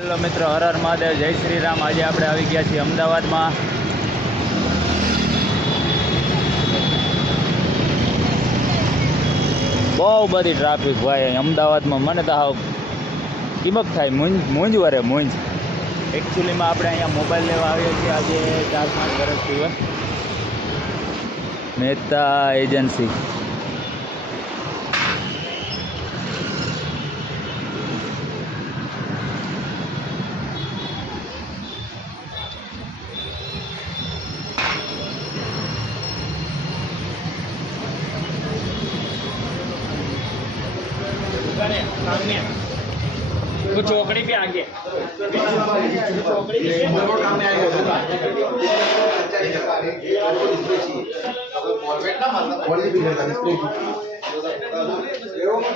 Hello મિત્રો હર હર મહાદેવ, જય શ્રી રામ આજે આપણે આવી ગયા છીએ અમદાવાદમાં. બહુ બધી ટ્રાફિક ભાઈ અમદાવાદમાં. મને તો હાવ કિમક થાય, મૂંઝ મૂંઝ વરે, મૂંઝ. એકચ્યુઅલીમાં આપણે અહીંયા મોબાઈલ લેવા આવીએ છીએ આજે ચાર પાંચ વર્ષથી હોય મહેતા એજન્સી वो चौकड़ी पे आगे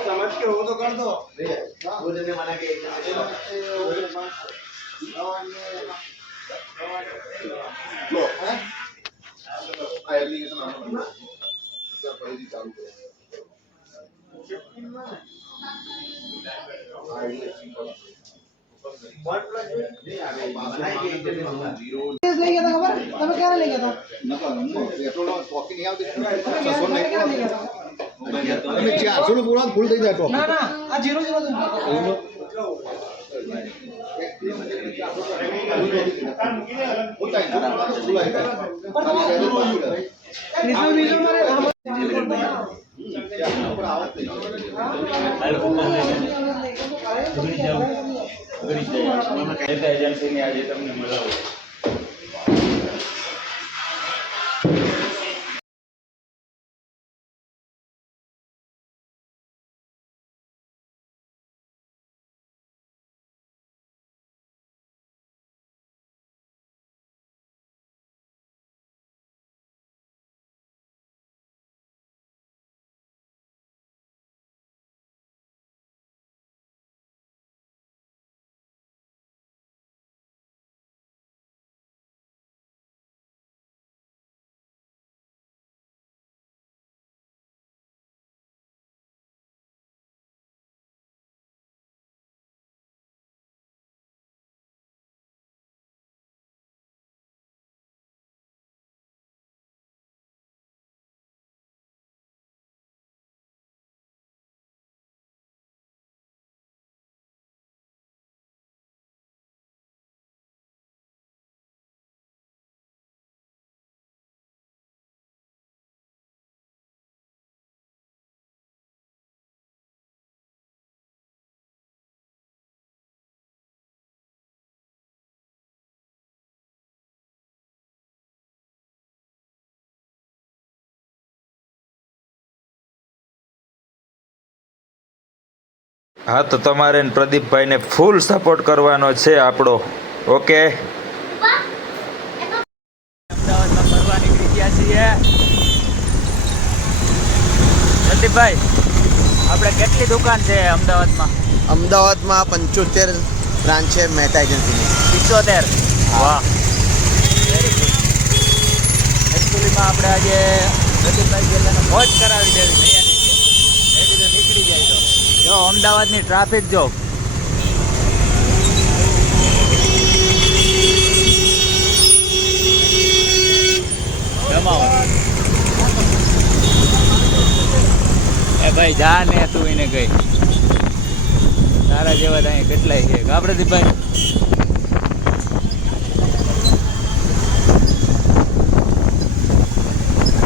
समझ के हो तो कर दो લઈ ગયા હતા ખબર તમે ક્યારે લઈ ગયા હતા ફૂલ થઈ જાય ના ના આ જીરો જીરો મહેતા એજન્સીની આજે તમને મળાવું હા તો તમારે ને પ્રદીપભાઈને ફૂલ સપોર્ટ કરવાનો છે આપણો. ઓકે પ્રદીપભાઈ આપણે કેટલી દુકાન છે અમદાવાદમાં? અમદાવાદમાં પંચોતેર બ્રાન્ચ છે મહેતા એજન્સીની. પિત્તોતેર વાહ. વેરી ગુડ આપણે આજે પ્રદીપભાઈ મોજ કરાવી દેવી નૈયાની છે એ કીધું નીકળી જાય તો જો અમદાવાદની ટ્રાફિક જો. એ ભાઈ, જા ને તું એને કઈ તારા જેવા તો કેટલાય છે. કા પ્રદીપભાઈ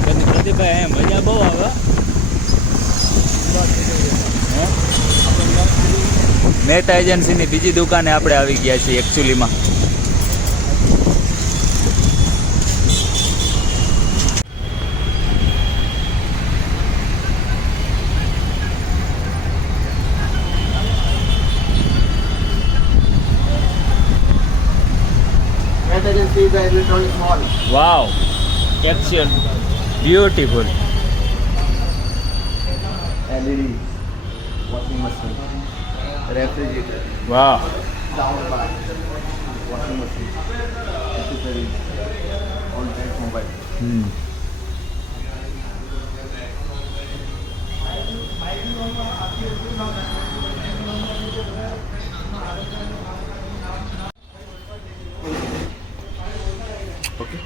પ્રદીપ પ્રદીપભાઈ અહીંયા મજા બહુ આવે હે? મહેતા એજન્સીની બીજી દુકાને આપણે આવી ગયા છીએ એકચ્યુઅલીમાં wow action beautiful LED washing machine refrigerator વાહ ટાવર બાર washing machine accessories all type mobile હમ ઓકે